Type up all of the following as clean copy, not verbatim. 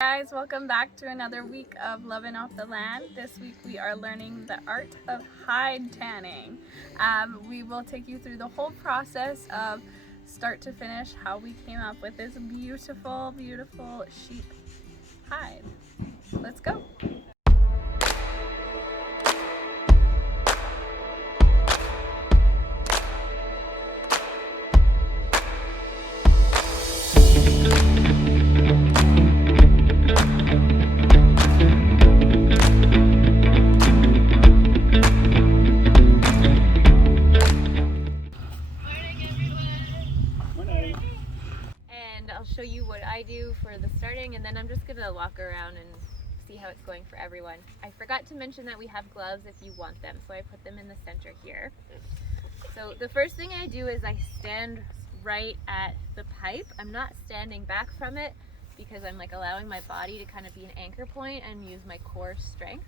Guys, welcome back to another week of Lovin' Off the Land. This week we are learning the art of hide tanning. We will take you through the whole process of start to finish, how we came up with this beautiful, beautiful sheep hide. Let's go. I'll show you what I do for the starting, and then I'm just gonna walk around and see how it's going for everyone. I forgot to mention that we have gloves if you want them, so I put them in the center here. So the first thing I do is I stand right at the pipe. I'm not standing back from it because I'm like allowing my body to kind of be an anchor point and use my core strength.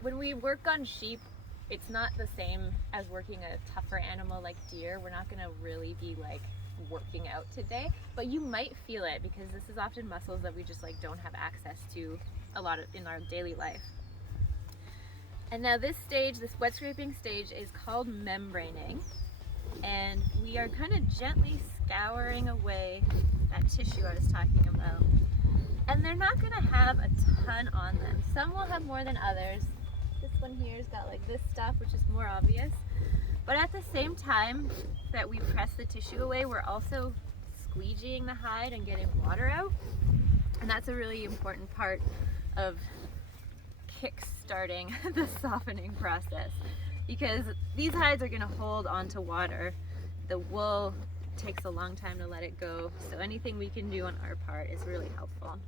When we work on sheep, it's not the same as working a tougher animal like deer. We're not gonna really be like working out today, but you might feel it because this is often muscles that we just like don't have access to a lot of in our daily life. And now this stage, this wet scraping stage, is called membraning, and we are kind of gently scouring away that tissue I was talking about. And they're not gonna have a ton on them. Some will have more than others. This one here's got like this stuff, which is more obvious. But at the same time that we press the tissue away, we're also squeegeeing the hide and getting water out. And that's a really important part of kick-starting the softening process, because these hides are gonna hold onto water. The wool takes a long time to let it go, so anything we can do on our part is really helpful.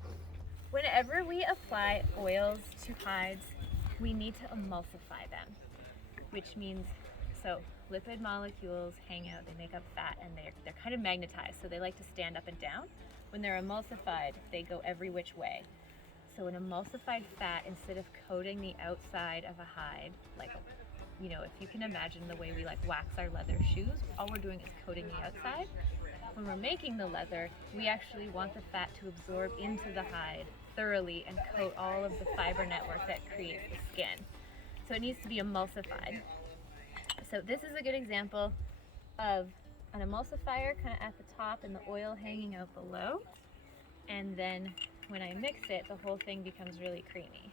Whenever we apply oils to hides, we need to emulsify them, which means so lipid molecules hang out, they make up fat, and they're kind of magnetized, so they like to stand up and down. When they're emulsified, they go every which way. So an emulsified fat, instead of coating the outside of a hide, like, you know, if you can imagine the way we like wax our leather shoes, all we're doing is coating the outside. When we're making the leather, we actually want the fat to absorb into the hide thoroughly and coat all of the fiber network that creates the skin. So it needs to be emulsified. So this is a good example of an emulsifier kind of at the top and the oil hanging out below. And then when I mix it, the whole thing becomes really creamy.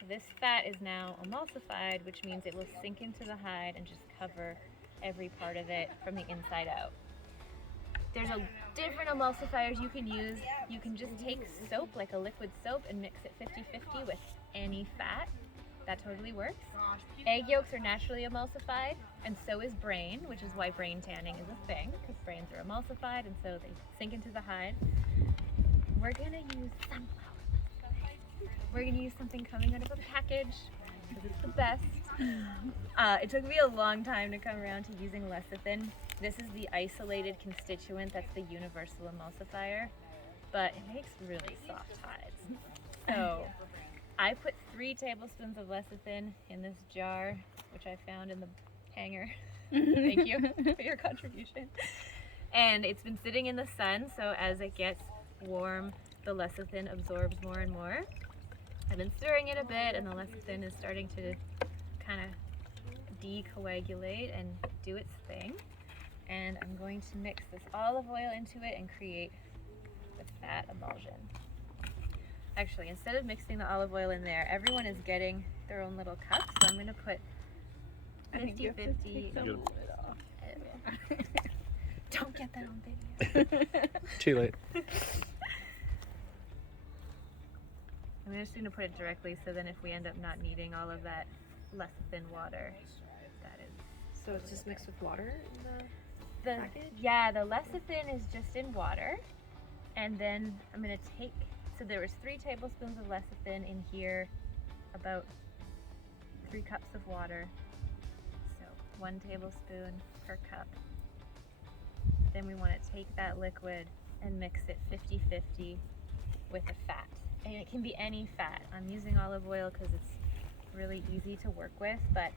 So this fat is now emulsified, which means it will sink into the hide and just cover every part of it from the inside out. There's a different emulsifiers you can use. You can just take soap, like a liquid soap, and mix it 50-50 with any fat. That totally works. Egg yolks are naturally emulsified, and so is brain, which is why brain tanning is a thing, because brains are emulsified and so they sink into the hide. We're gonna use sunflower. We're gonna use something coming out of a package, because it's the best. It took me a long time to come around to using lecithin. This is the isolated constituent that's the universal emulsifier, but it makes really soft hides. So I put 3 tablespoons of lecithin in this jar, which I found in the hanger. Thank you for your contribution. And it's been sitting in the sun, so as it gets warm, the lecithin absorbs more and more. I've been stirring it a bit, and the lecithin is starting to kind of decoagulate and do its thing. And I'm going to mix this olive oil into it and create the fat emulsion. Actually, instead of mixing the olive oil in there, everyone is getting their own little cups, so I'm going to put 50-50. Don't get that on video. Too late. I'm just going to put it directly, so then if we end up not needing all of that lecithin water, that is. So it's just mixed with water in the package? Yeah, the lecithin is just in water, and then I'm going to take. So there was 3 tablespoons of lecithin in here, about 3 cups of water. So 1 tablespoon per cup. Then we want to take that liquid and mix it 50-50 with the fat. And it can be any fat. I'm using olive oil because it's really easy to work with, but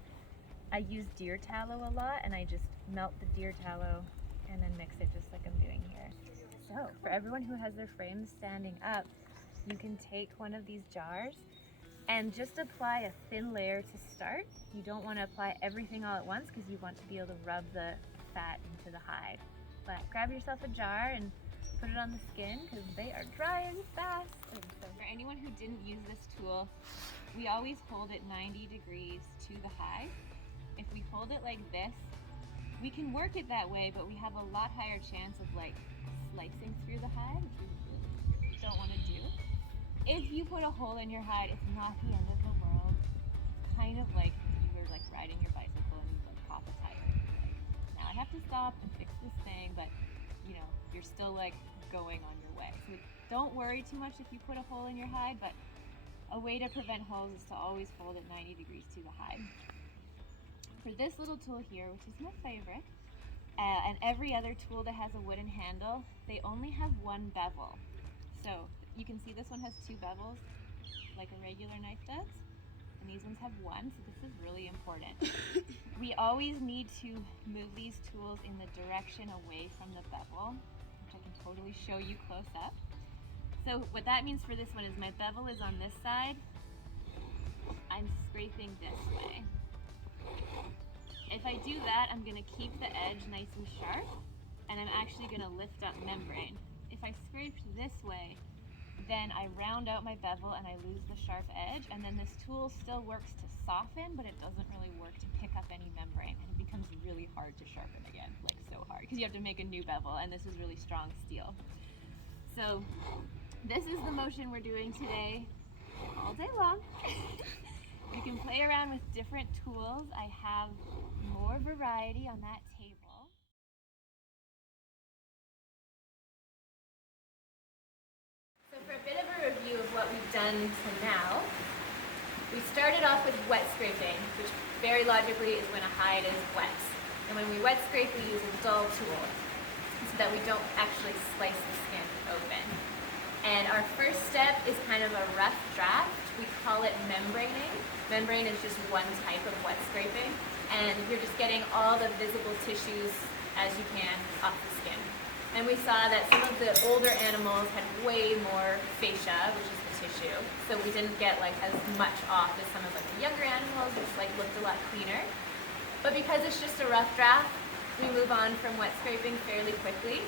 I use deer tallow a lot, and I just melt the deer tallow and then mix it just like I'm doing here. So for everyone who has their frames standing up, you can take one of these jars and just apply a thin layer to start. You don't want to apply everything all at once because you want to be able to rub the fat into the hide. But grab yourself a jar and put it on the skin because they are drying fast. For anyone who didn't use this tool, we always hold it 90 degrees to the hide. If we hold it like this, we can work it that way, but we have a lot higher chance of like slicing through the hide, which we really don't want to do. If you put a hole in your hide, it's not the end of the world. It's kind of like you were like riding your bicycle and you like pop a tire. Like, now I have to stop and fix this thing, but you know, you're still like going on your way. So don't worry too much if you put a hole in your hide, but a way to prevent holes is to always hold it 90 degrees to the hide. For this little tool here, which is my favorite, and every other tool that has a wooden handle, they only have one bevel. So you can see this one has 2 bevels, like a regular knife does, and these ones have 1, so this is really important. We always need to move these tools in the direction away from the bevel, which I can totally show you close up. So what that means for this one is my bevel is on this side, I'm scraping this way. If I do that, I'm going to keep the edge nice and sharp, and I'm actually going to lift up membrane. If I scrape this way, then I round out my bevel and I lose the sharp edge, and then this tool still works to soften, but it doesn't really work to pick up any membrane, and it becomes really hard to sharpen again, like so hard, because you have to make a new bevel, and this is really strong steel. So this is the motion we're doing today all day long. You can play around with different tools. I have more variety on that table. So for a bit of a review of what we've done to now, we started off with wet scraping, which very logically is when a hide is wet. And when we wet scrape, we use a dull tool so that we don't actually slice the skin open. And our first step is kind of a rough draft. We call it membraning. Membrane is just one type of wet scraping, and you're just getting all the visible tissues as you can off the skin. And we saw that some of the older animals had way more fascia, which is the tissue, so we didn't get like as much off as some of like the younger animals, which like looked a lot cleaner. But because it's just a rough draft, we move on from wet scraping fairly quickly.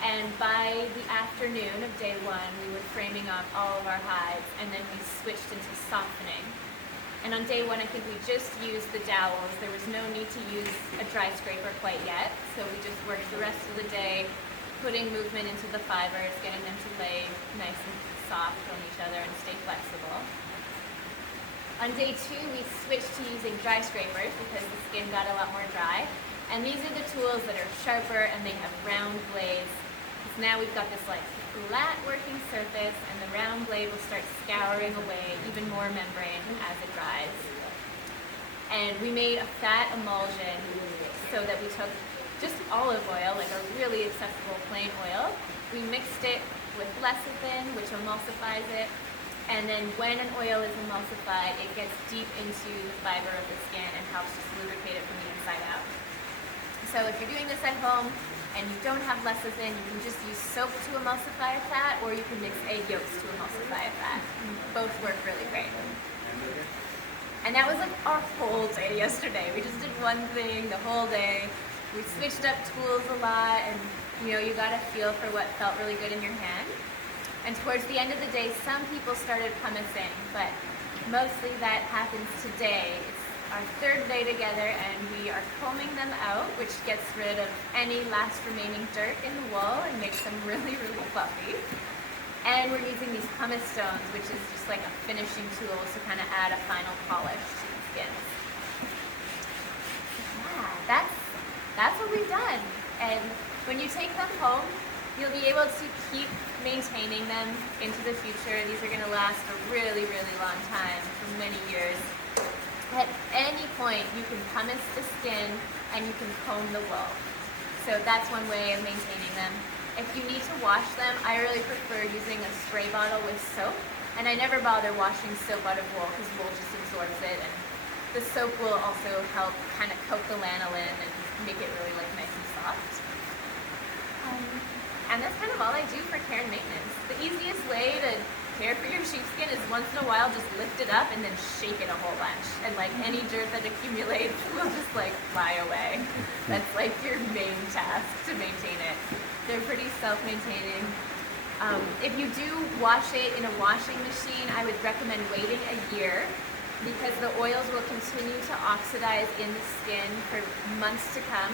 And by the afternoon of day 1, we were framing up all of our hides, and then we switched into softening. And on day 1, I think we just used the dowels. There was no need to use a dry scraper quite yet, so we just worked the rest of the day putting movement into the fibers, getting them to lay nice and soft on each other and stay flexible. On day 2, we switched to using dry scrapers because the skin got a lot more dry. And these are the tools that are sharper and they have round blades. So now we've got this like flat working surface, and the round blade will start scouring away even more membrane as it dries. And we made a fat emulsion so that we took just olive oil, like a really accessible plain oil. We mixed it with lecithin, which emulsifies it. And then when an oil is emulsified, it gets deep into the fiber of the skin and helps just lubricate it from the inside out. So if you're doing this at home and you don't have lecithin, you can just use soap to emulsify a fat, or you can mix egg yolks to emulsify a fat. Both work really great. And that was like our whole day yesterday. We just did one thing the whole day. We switched up tools a lot, and you got a feel for what felt really good in your hand. And towards the end of the day, some people started pumicing, but mostly that happens today. It's our 3rd day together, and we are combing them out, which gets rid of any last remaining dirt in the wool and makes them really, really fluffy. And we're using these pumice stones, which is just like a finishing tool to kind of add a final polish to the skins. Yeah, that's what we've done. And when you take them home, you'll be able to keep maintaining them into the future. These are going to last a really, really long time, for many years. At any point, you can pumice the skin and you can comb the wool. So that's one way of maintaining them. If you need to wash them, I really prefer using a spray bottle with soap. And I never bother washing soap out of wool because wool just absorbs it. And the soap will also help kind of coat the lanolin and make it really like nice and soft. And that's kind of all I do for care and maintenance. The easiest way to care sheepskin is once in a while just lift it up and then shake it a whole bunch. And like any dirt that accumulates will just like fly away. That's like your main task to maintain it. They're pretty self-maintaining. If you do wash it in a washing machine, I would recommend waiting a year because the oils will continue to oxidize in the skin for months to come.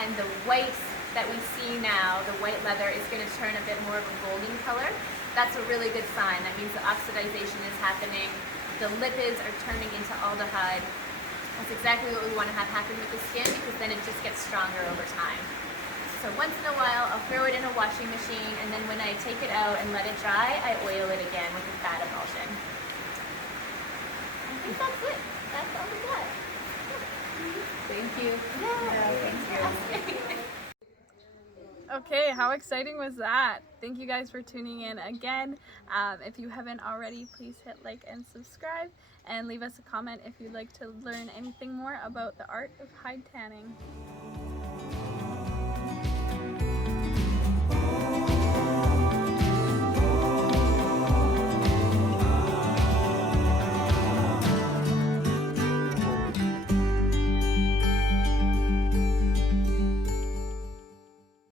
And the white that we see now, the white leather, is going to turn a bit more of a golden color. That's a really good sign. That means the oxidization is happening. The lipids are turning into aldehyde. That's exactly what we want to have happen with the skin because then it just gets stronger over time. So once in a while, I'll throw it in a washing machine, and then when I take it out and let it dry, I oil it again with a fat emulsion. I think that's it. That's all we got. Thank you. Yeah, thanks for asking. Okay, how exciting was that? Thank you guys for tuning in again. If you haven't already, please hit like and subscribe, and leave us a comment if you'd like to learn anything more about the art of hide tanning.